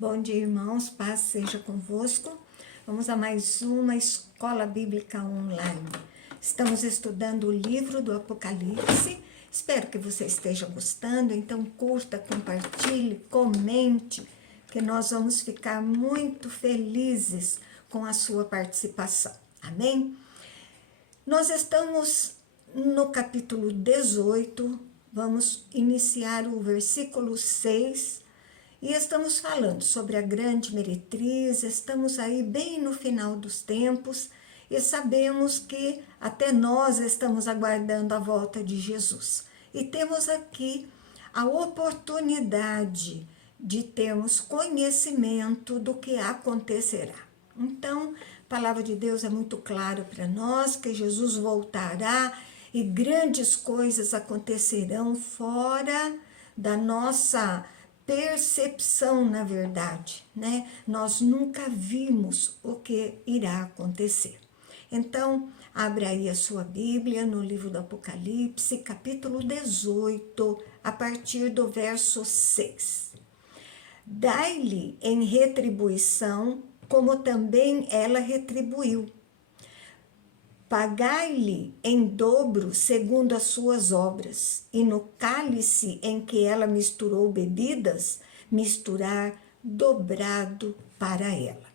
Bom dia, irmãos, paz seja convosco. Vamos a mais uma Escola Bíblica Online. Estamos estudando o livro do Apocalipse. Espero que você esteja gostando, então curta, compartilhe, comente, que nós vamos ficar muito felizes com a sua participação. Amém? Nós estamos no capítulo 18, vamos iniciar o versículo 6, e estamos falando sobre a grande meretriz. Estamos aí bem no final dos tempos e sabemos que até nós estamos aguardando a volta de Jesus. E temos aqui a oportunidade de termos conhecimento do que acontecerá. Então, a palavra de Deus é muito clara para nós, que Jesus voltará e grandes coisas acontecerão fora da nossa percepção, na verdade, né? Nós nunca vimos o que irá acontecer. Então, abre aí a sua Bíblia no livro do Apocalipse, capítulo 18, a partir do verso 6. Dai-lhe em retribuição, como também ela retribuiu. Pagai-lhe em dobro segundo as suas obras, e no cálice em que ela misturou bebidas, misturar dobrado para ela.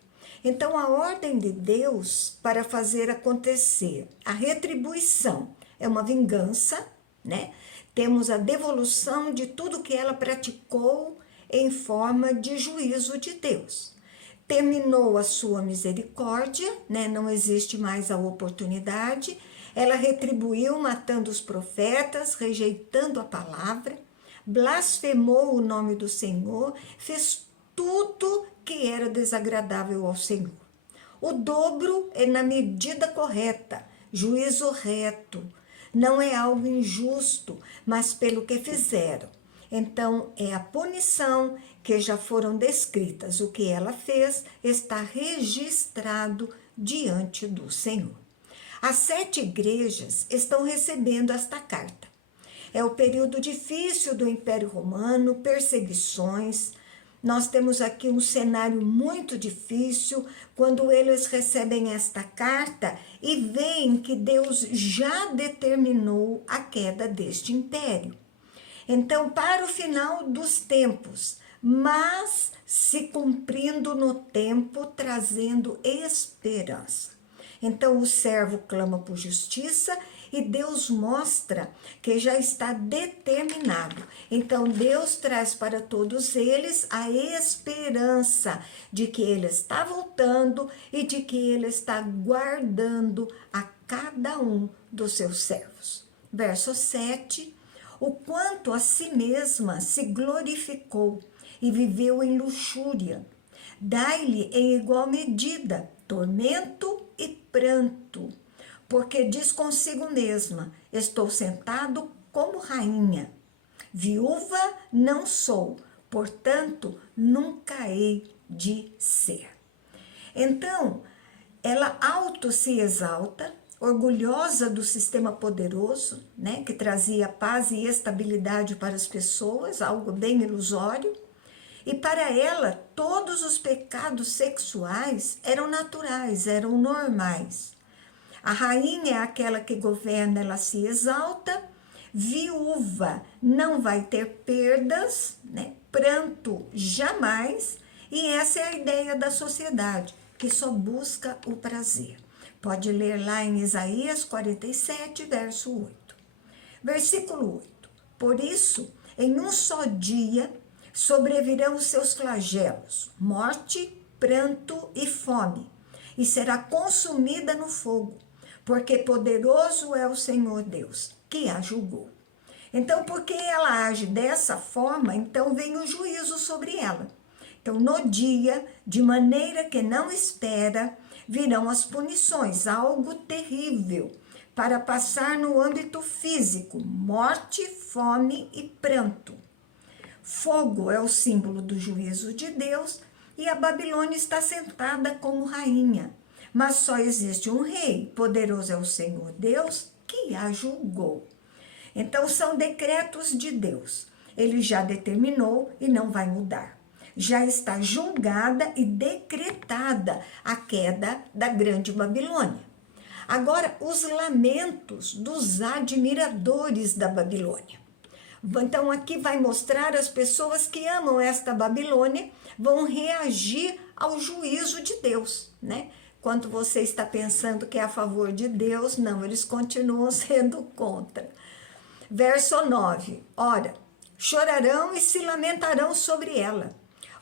Então, a ordem de Deus para fazer acontecer a retribuição é uma vingança, né? Temos a devolução de tudo que ela praticou em forma de juízo de Deus. Terminou a sua misericórdia, né? Não existe mais a oportunidade. Ela retribuiu matando os profetas, rejeitando a palavra, blasfemou o nome do Senhor, fez tudo que era desagradável ao Senhor. O dobro é na medida correta, juízo reto, não é algo injusto, mas pelo que fizeram. Então, é a punição que já foram descritas. O que ela fez está registrado diante do Senhor. As 7 igrejas estão recebendo esta carta. É o período difícil do Império Romano, perseguições. Nós temos aqui um cenário muito difícil quando eles recebem esta carta e veem que Deus já determinou a queda deste império. Então, para o final dos tempos, mas se cumprindo no tempo, trazendo esperança. Então, o servo clama por justiça e Deus mostra que já está determinado. Então, Deus traz para todos eles a esperança de que Ele está voltando e de que Ele está guardando a cada um dos seus servos. Verso 7. O quanto a si mesma se glorificou e viveu em luxúria. Dai-lhe em igual medida tormento e pranto, porque diz consigo mesma: estou sentado como rainha. Viúva não sou, portanto, nunca hei de ser. Então, ela auto se exalta, orgulhosa do sistema poderoso, né, que trazia paz e estabilidade para as pessoas, algo bem ilusório. E para ela, todos os pecados sexuais eram naturais, eram normais. A rainha é aquela que governa, ela se exalta. Viúva não vai ter perdas, né? Pranto jamais. E essa é a ideia da sociedade, que só busca o prazer. Pode ler lá em Isaías 47, verso 8. Versículo 8. Por isso, em um só dia sobrevirão os seus flagelos, morte, pranto e fome, e será consumida no fogo, porque poderoso é o Senhor Deus, que a julgou. Então, porque ela age dessa forma, então vem o juízo sobre ela. Então, no dia, de maneira que não espera, virão as punições, algo terrível, para passar no âmbito físico, morte, fome e pranto. Fogo é o símbolo do juízo de Deus e a Babilônia está sentada como rainha. Mas só existe um rei, poderoso é o Senhor Deus, que a julgou. Então são decretos de Deus. Ele já determinou e não vai mudar. já está julgada e decretada a queda da grande Babilônia. Agora, os lamentos dos admiradores da Babilônia. Então, aqui vai mostrar as pessoas que amam esta Babilônia vão reagir ao juízo de Deus, né? Quando você está pensando que é a favor de Deus, não, eles continuam sendo contra. Verso 9, ora, chorarão e se lamentarão sobre ela,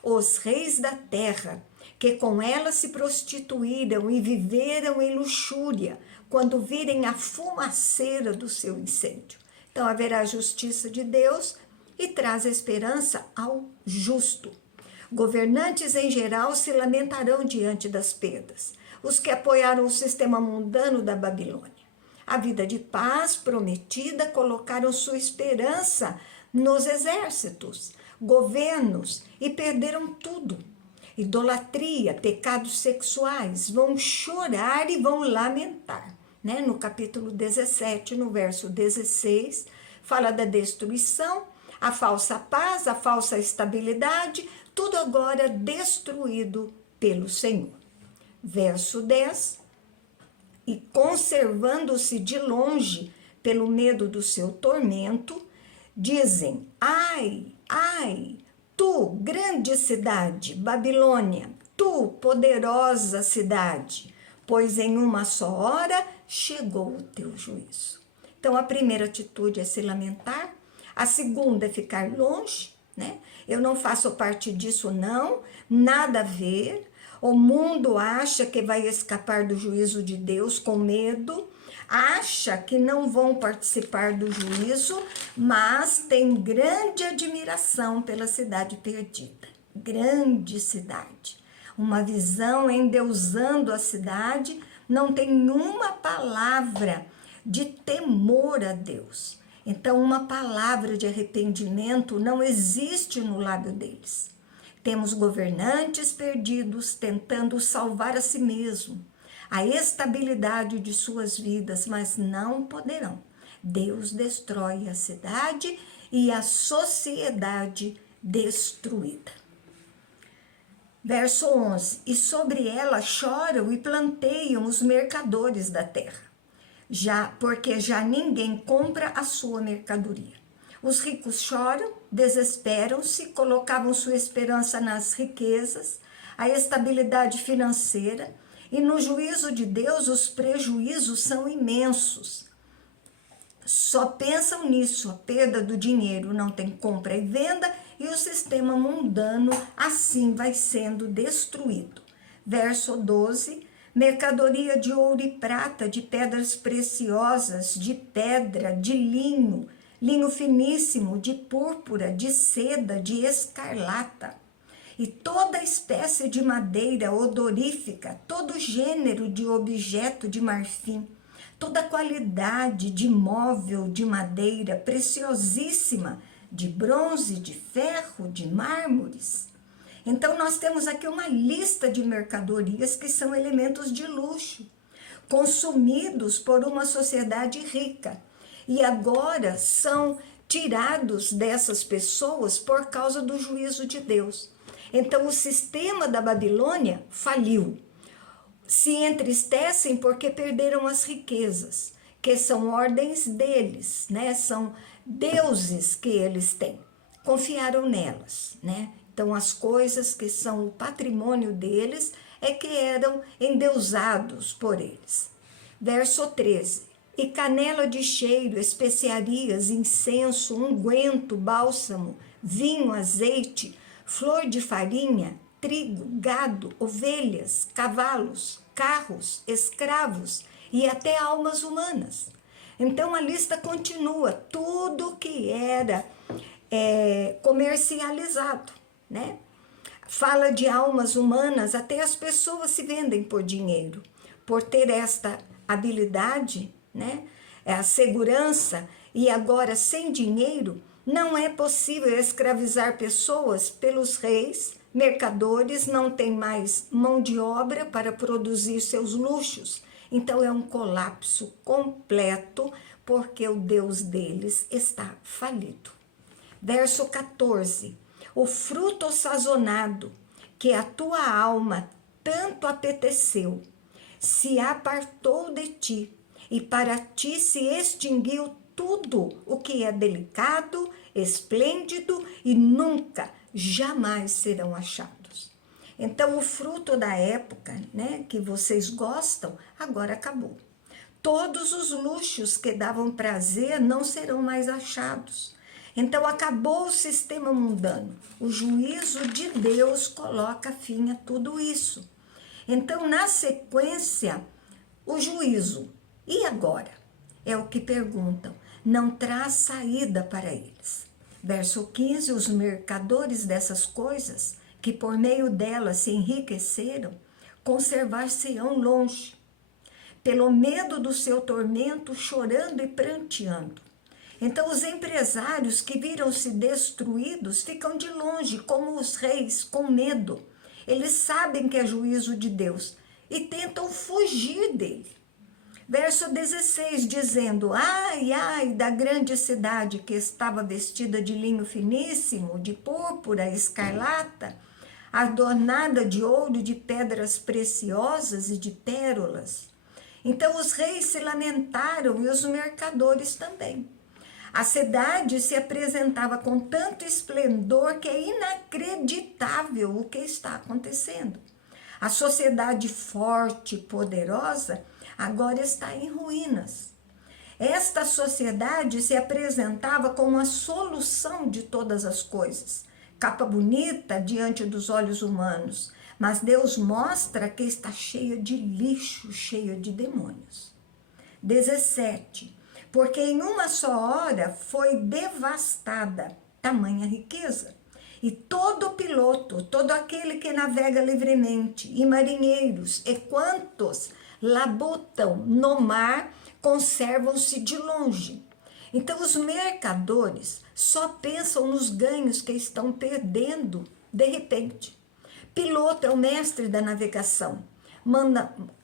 os reis da terra, que com ela se prostituíram e viveram em luxúria, quando virem a fumaceira do seu incêndio. Então haverá a justiça de Deus e traz esperança ao justo. Governantes em geral se lamentarão diante das perdas, os que apoiaram o sistema mundano da Babilônia. A vida de paz prometida colocaram sua esperança nos exércitos, governos e perderam tudo. Idolatria, pecados sexuais, vão chorar e vão lamentar. Né? No capítulo 17, no verso 16, fala da destruição, a falsa paz, a falsa estabilidade, tudo agora destruído pelo Senhor. Verso 10, e conservando-se de longe pelo medo do seu tormento, dizem, ai, ai, tu, grande cidade, Babilônia, tu, poderosa cidade, pois em uma só hora chegou o teu juízo. Então, a primeira atitude é se lamentar, a segunda é ficar longe, né? Eu não faço parte disso, não, nada a ver. O mundo acha que vai escapar do juízo de Deus com medo, acha que não vão participar do juízo, mas tem grande admiração pela cidade perdida. Grande cidade. Uma visão endeusando a cidade, não tem uma palavra de temor a Deus. Então, uma palavra de arrependimento não existe no lábio deles. Temos governantes perdidos tentando salvar a si mesmo, a estabilidade de suas vidas, mas não poderão. Deus destrói a cidade e a sociedade destruída. Verso 11, e sobre ela choram e planteiam os mercadores da terra, porque já ninguém compra a sua mercadoria. Os ricos choram, desesperam-se, colocavam sua esperança nas riquezas, a estabilidade financeira, e no juízo de Deus os prejuízos são imensos. Só pensam nisso, a perda do dinheiro, não tem compra e venda, e o sistema mundano assim vai sendo destruído. Verso 12, mercadoria de ouro e prata, de pedras preciosas, de pedra, de linho, linho finíssimo, de púrpura, de seda, de escarlata, e toda espécie de madeira odorífica, todo gênero de objeto de marfim, toda qualidade de móvel de madeira preciosíssima, de bronze, de ferro, de mármores. Então, nós temos aqui uma lista de mercadorias que são elementos de luxo, consumidos por uma sociedade rica, e agora são tirados dessas pessoas por causa do juízo de Deus. Então, o sistema da Babilônia faliu. Se entristecem porque perderam as riquezas, que são ordens deles, né? São deuses que eles têm. Confiaram nelas, né? Então, as coisas que são o patrimônio deles é que eram endeusados por eles. Verso 13. E canela de cheiro, especiarias, incenso, unguento, bálsamo, vinho, azeite, flor de farinha, trigo, gado, ovelhas, cavalos, carros, escravos e até almas humanas. Então a lista continua, tudo que era comercializado, né? Fala de almas humanas, até as pessoas se vendem por dinheiro, por ter esta habilidade, né? A segurança, e agora sem dinheiro, não é possível escravizar pessoas pelos reis, mercadores, não tem mais mão de obra para produzir seus luxos. Então é um colapso completo, porque o Deus deles está falido. Verso 14. o fruto sazonado que a tua alma tanto apeteceu, se apartou de ti, e para ti se extinguiu tudo o que é delicado, esplêndido e nunca, jamais serão achados. Então, o fruto da época, né, que vocês gostam, agora acabou. Todos os luxos que davam prazer não serão mais achados. Então, acabou o sistema mundano. O juízo de Deus coloca fim a tudo isso. Então, na sequência, o juízo. E agora? É o que perguntam. Não traz saída para eles. Verso 15, os mercadores dessas coisas, que por meio delas se enriqueceram, conservar-se-ão longe, pelo medo do seu tormento, chorando e pranteando. Então os empresários que viram-se destruídos ficam de longe, como os reis, com medo. Eles sabem que é juízo de Deus e tentam fugir dele. Verso 16, dizendo, ai, ai, da grande cidade que estava vestida de linho finíssimo, de púrpura, escarlata, adornada de ouro, de pedras preciosas e de pérolas. Então os reis se lamentaram e os mercadores também. A cidade se apresentava com tanto esplendor que é inacreditável o que está acontecendo. A sociedade forte e poderosa agora está em ruínas. Esta sociedade se apresentava como a solução de todas as coisas, capa bonita diante dos olhos humanos, mas Deus mostra que está cheia de lixo, cheia de demônios. 17. Porque em uma só hora foi devastada tamanha riqueza. E todo piloto, todo aquele que navega livremente, e marinheiros, e quantos labutam no mar, conservam-se de longe. Então os mercadores só pensam nos ganhos que estão perdendo de repente. Piloto é o mestre da navegação,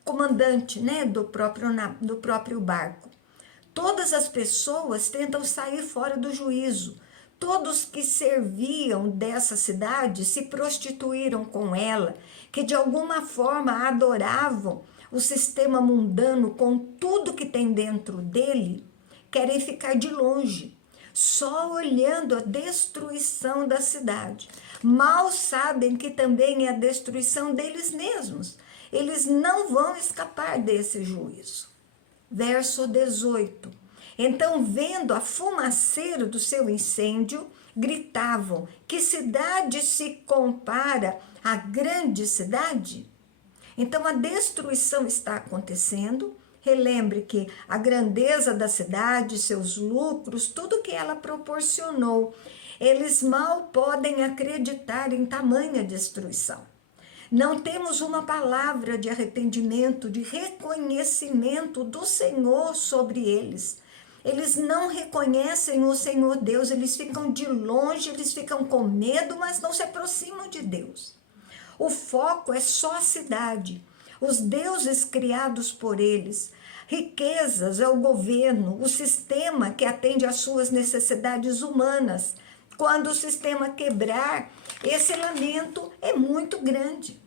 comandante, né, do próprio barco. Todas as pessoas tentam sair fora do juízo. Todos que serviam dessa cidade se prostituíram com ela, que de alguma forma adoravam o sistema mundano com tudo que tem dentro dele, querem ficar de longe, só olhando a destruição da cidade. Mal sabem que também é a destruição deles mesmos. Eles não vão escapar desse juízo. Verso 18. Então, vendo a fumaceira do seu incêndio, gritavam, que cidade se compara à grande cidade? Então, a destruição está acontecendo. Relembre que a grandeza da cidade, seus lucros, tudo que ela proporcionou, eles mal podem acreditar em tamanha destruição. Não temos uma palavra de arrependimento, de reconhecimento do Senhor sobre eles. Eles não reconhecem o Senhor Deus, eles ficam de longe, eles ficam com medo, mas não se aproximam de Deus. O foco é só a cidade, os deuses criados por eles, riquezas é o governo, o sistema que atende às suas necessidades humanas. Quando o sistema quebrar, esse lamento é muito grande.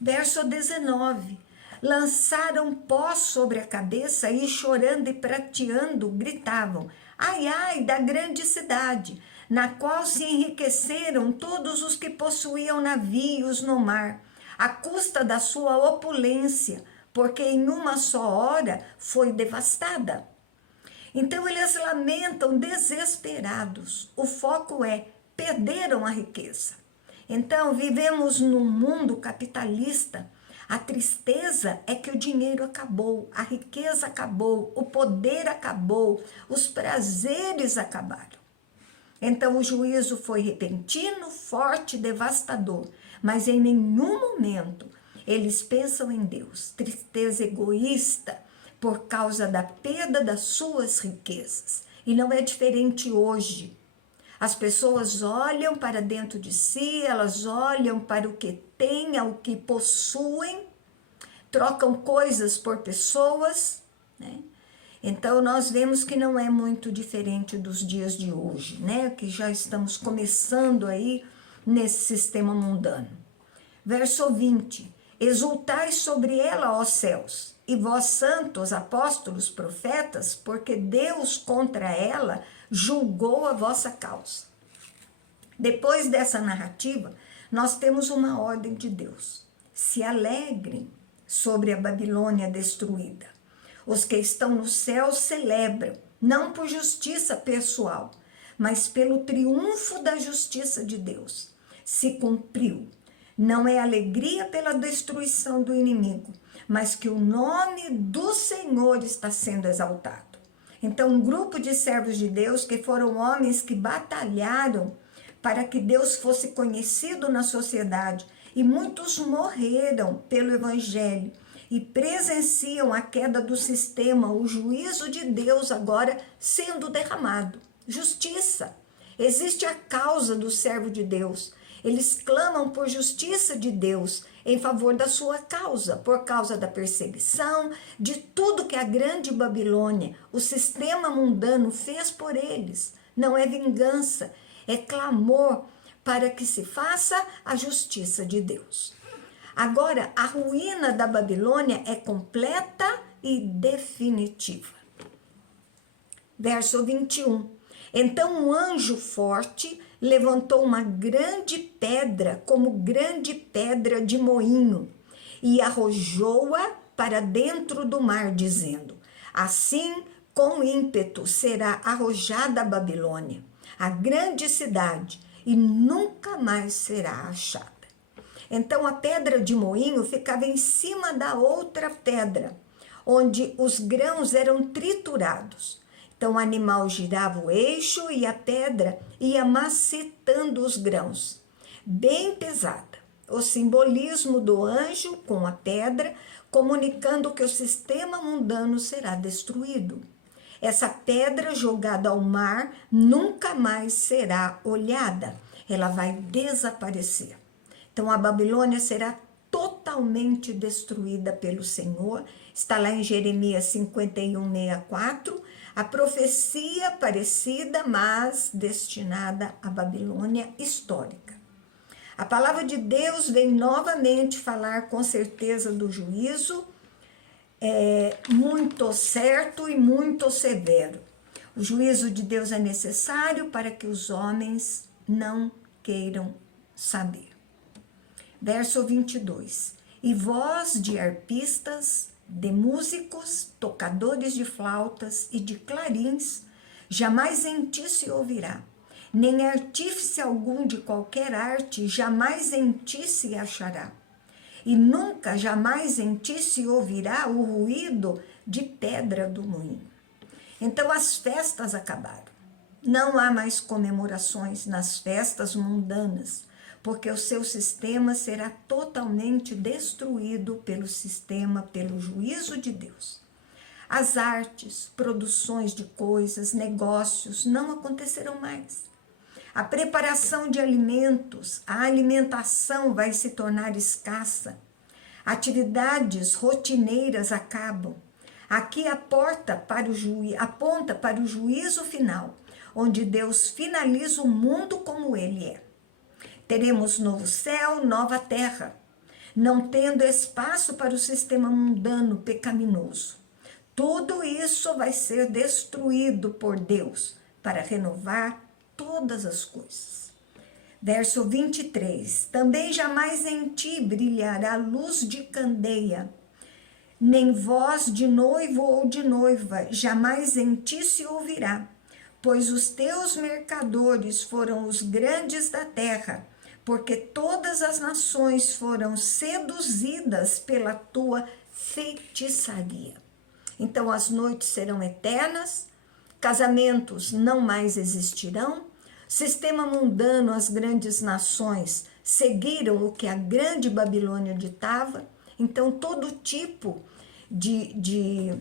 Verso 19. Lançaram pó sobre a cabeça e chorando e prateando, gritavam, ai, ai, da grande cidade, na qual se enriqueceram todos os que possuíam navios no mar, à custa da sua opulência, porque em uma só hora foi devastada. Então eles lamentam desesperados. O foco é, perderam a riqueza. Então vivemos num mundo capitalista. A tristeza é que o dinheiro acabou, a riqueza acabou, o poder acabou, os prazeres acabaram. Então o juízo foi repentino, forte, devastador, mas em nenhum momento eles pensam em Deus. Tristeza egoísta por causa da perda das suas riquezas. E não é diferente hoje. As pessoas olham para dentro de si, elas olham para o que têm, ao que possuem, trocam coisas por pessoas, né? Então nós vemos que não é muito diferente dos dias de hoje, né? Que já estamos começando aí nesse sistema mundano. Verso 20: exultai sobre ela, ó céus, e vós santos, apóstolos, profetas, porque Deus contra ela julgou a vossa causa. Depois dessa narrativa, nós temos uma ordem de Deus. Se alegrem sobre a Babilônia destruída. Os que estão no céu celebram, não por justiça pessoal, mas pelo triunfo da justiça de Deus. Se cumpriu. Não é alegria pela destruição do inimigo, mas que o nome do Senhor está sendo exaltado. Então, um grupo de servos de Deus, que foram homens que batalharam para que Deus fosse conhecido na sociedade, e muitos morreram pelo evangelho, e presenciam a queda do sistema, o juízo de Deus agora sendo derramado. Justiça. Existe a causa do servo de Deus. Eles clamam por justiça de Deus em favor da sua causa, por causa da perseguição, de tudo que a grande Babilônia, o sistema mundano fez por eles. Não é vingança, é clamor para que se faça a justiça de Deus. Agora, a ruína da Babilônia é completa e definitiva. Verso 21. Então um anjo forte levantou uma grande pedra, como grande pedra de moinho, e arrojou-a para dentro do mar, dizendo: assim, com ímpeto, será arrojada a Babilônia, a grande cidade, e nunca mais será achada. Então a pedra de moinho ficava em cima da outra pedra, onde os grãos eram triturados. Então o animal girava o eixo e a pedra ia macetando os grãos. Bem pesada. O simbolismo do anjo com a pedra, comunicando que o sistema mundano será destruído. Essa pedra jogada ao mar nunca mais será olhada. Ela vai desaparecer. Então a Babilônia será totalmente destruída pelo Senhor. Está lá em Jeremias 51:64, a profecia parecida, mas destinada à Babilônia histórica. A palavra de Deus vem novamente falar com certeza do juízo, muito certo e muito severo. O juízo de Deus é necessário para que os homens não queiram saber. Verso 22. E vós de arpistas, de músicos, tocadores de flautas e de clarins, jamais em ti se ouvirá, nem artífice algum de qualquer arte, jamais em ti se achará. E nunca, jamais em ti se ouvirá o ruído de pedra do moinho. Então as festas acabaram. Não há mais comemorações nas festas mundanas, porque o seu sistema será totalmente destruído pelo sistema, pelo juízo de Deus. As artes, produções de coisas, negócios não acontecerão mais. A preparação de alimentos, a alimentação vai se tornar escassa. Atividades rotineiras acabam. Aqui aponta para o juízo final, onde Deus finaliza o mundo como ele é. Teremos novo céu, nova terra, não tendo espaço para o sistema mundano pecaminoso. Tudo isso vai ser destruído por Deus para renovar todas as coisas. Verso 23. Também jamais em ti brilhará luz de candeia, nem voz de noivo ou de noiva, jamais em ti se ouvirá, pois os teus mercadores foram os grandes da terra, porque todas as nações foram seduzidas pela tua feitiçaria. Então as noites serão eternas, casamentos não mais existirão, sistema mundano, as grandes nações seguiram o que a grande Babilônia ditava. Então todo tipo de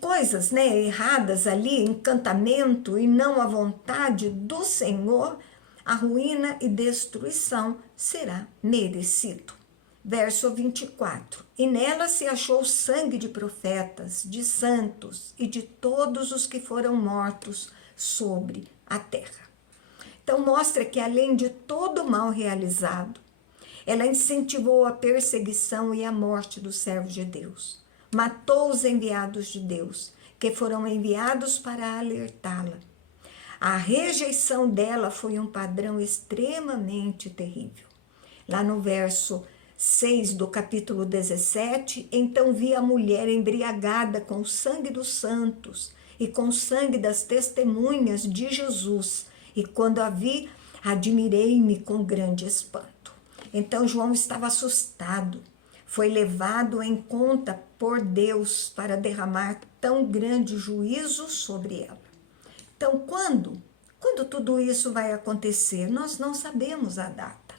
coisas, né, erradas ali, encantamento e não a vontade do Senhor, a ruína e destruição será merecido. Verso 24. E nela se achou sangue de profetas, de santos e de todos os que foram mortos sobre a terra. Então mostra que além de todo o mal realizado, ela incentivou a perseguição e a morte dos servos de Deus. Matou os enviados de Deus, que foram enviados para alertá-la. A rejeição dela foi um padrão extremamente terrível. Lá no verso 6 do capítulo 17, então vi a mulher embriagada com o sangue dos santos e com o sangue das testemunhas de Jesus. E quando a vi, admirei-me com grande espanto. Então João estava assustado. Foi levado em conta por Deus para derramar tão grande juízo sobre ela. Então, quando tudo isso vai acontecer? Nós não sabemos a data.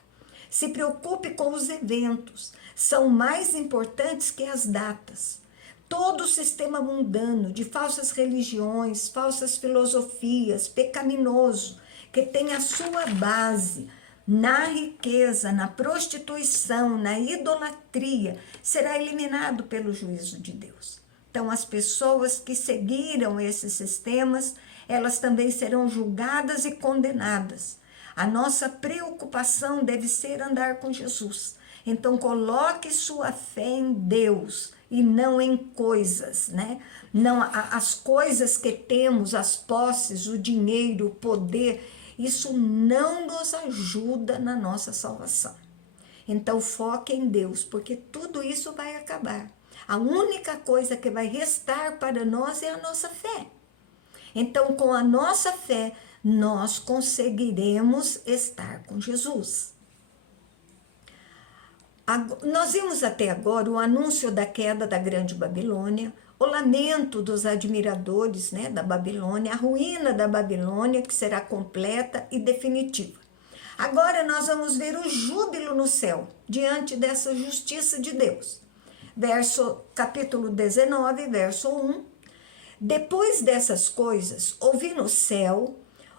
Se preocupe com os eventos, são mais importantes que as datas. Todo o sistema mundano de falsas religiões, falsas filosofias, pecaminoso, que tem a sua base na riqueza, na prostituição, na idolatria, será eliminado pelo juízo de Deus. Então, as pessoas que seguiram esses sistemas, elas também serão julgadas e condenadas. A nossa preocupação deve ser andar com Jesus. Então, coloque sua fé em Deus e não em coisas, né? Não, as coisas que temos, as posses, o dinheiro, o poder, isso não nos ajuda na nossa salvação. Então, foque em Deus, porque tudo isso vai acabar. A única coisa que vai restar para nós é a nossa fé. Então, com a nossa fé, nós conseguiremos estar com Jesus. Nós vimos até agora o anúncio da queda da Grande Babilônia, o lamento dos admiradores, né, da Babilônia, a ruína da Babilônia, que será completa e definitiva. Agora nós vamos ver o júbilo no céu, diante dessa justiça de Deus. Capítulo 19, verso 1. Depois dessas coisas, ouvi no céu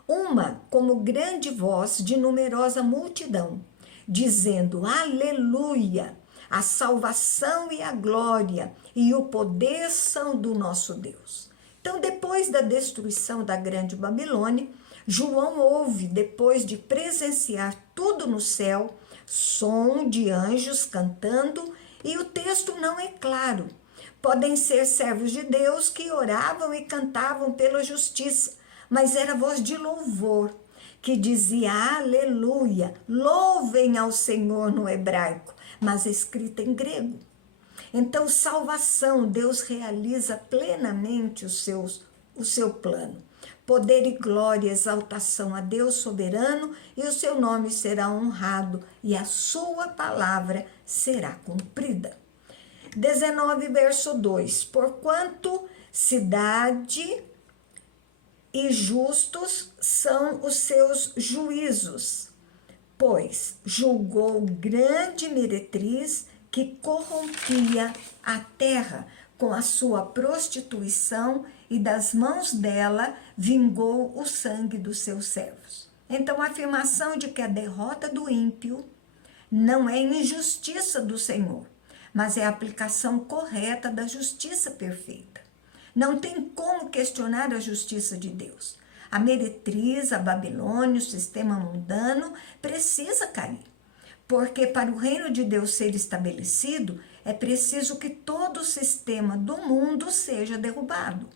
uma como grande voz de numerosa multidão, dizendo: Aleluia! A salvação e a glória e o poder são do nosso Deus. Então, depois da destruição da Grande Babilônia, João ouve, depois de presenciar tudo no céu, som de anjos cantando, e o texto não é claro. Podem ser servos de Deus que oravam e cantavam pela justiça, mas era voz de louvor, que dizia aleluia, louvem ao Senhor no hebraico, mas escrita em grego. Então, salvação, Deus realiza plenamente o seu plano. Poder e glória, exaltação a Deus soberano, e o seu nome será honrado, e a sua palavra será cumprida. 19, verso 2. Porquanto cidade e justos são os seus juízos, pois julgou grande meretriz que corrompia a terra com a sua prostituição, e das mãos dela vingou o sangue dos seus servos. Então, a afirmação de que a derrota do ímpio não é injustiça do Senhor, mas é a aplicação correta da justiça perfeita. Não tem como questionar a justiça de Deus. A meretriz, a Babilônia, o sistema mundano precisa cair. Porque para o reino de Deus ser estabelecido, é preciso que todo o sistema do mundo seja derrubado.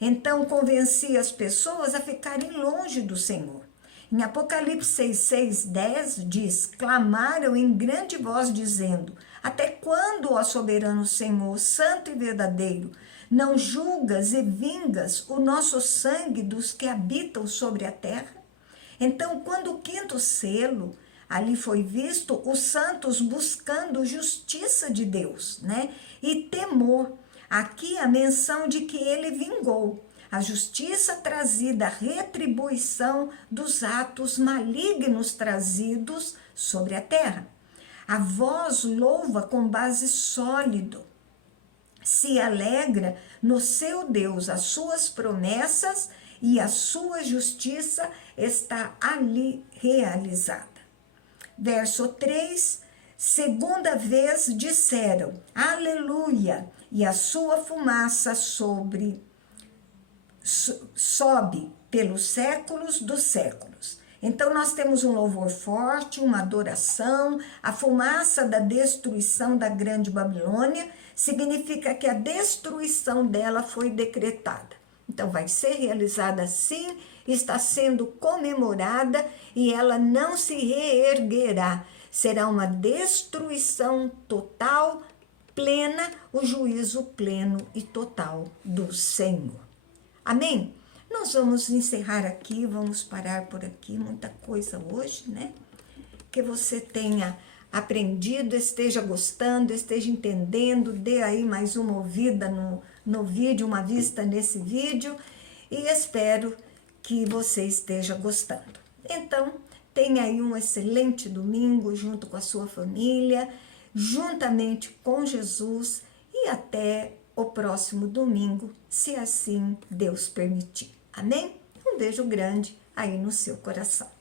Então, convenci as pessoas a ficarem longe do Senhor. Em Apocalipse 6, 10 diz: clamaram em grande voz dizendo: até quando, ó soberano Senhor, santo e verdadeiro, não julgas e vingas o nosso sangue dos que habitam sobre a terra? Então, quando o quinto selo, ali foi visto os santos buscando justiça de Deus, né? E temor. Aqui a menção de que ele vingou. A justiça trazida, a retribuição dos atos malignos trazidos sobre a terra. A voz louva com base sólido. Se alegra no seu Deus, as suas promessas e a sua justiça está ali realizada. Verso 3, segunda vez disseram, aleluia, e a sua fumaça sobe pelos séculos dos séculos. Então, nós temos um louvor forte, uma adoração, a fumaça da destruição da grande Babilônia, significa que a destruição dela foi decretada. Então, vai ser realizada sim, está sendo comemorada e ela não se reerguerá. Será uma destruição total, plena, o juízo pleno e total do Senhor. Amém? Nós vamos encerrar aqui, vamos parar por aqui, muita coisa hoje, né? Que você tenha aprendido, esteja gostando, esteja entendendo, dê aí mais uma ouvida no vídeo, uma vista nesse vídeo, e espero que você esteja gostando. Então, tenha aí um excelente domingo junto com a sua família, juntamente com Jesus, e até o próximo domingo, se assim Deus permitir. Amém? Um beijo grande aí no seu coração.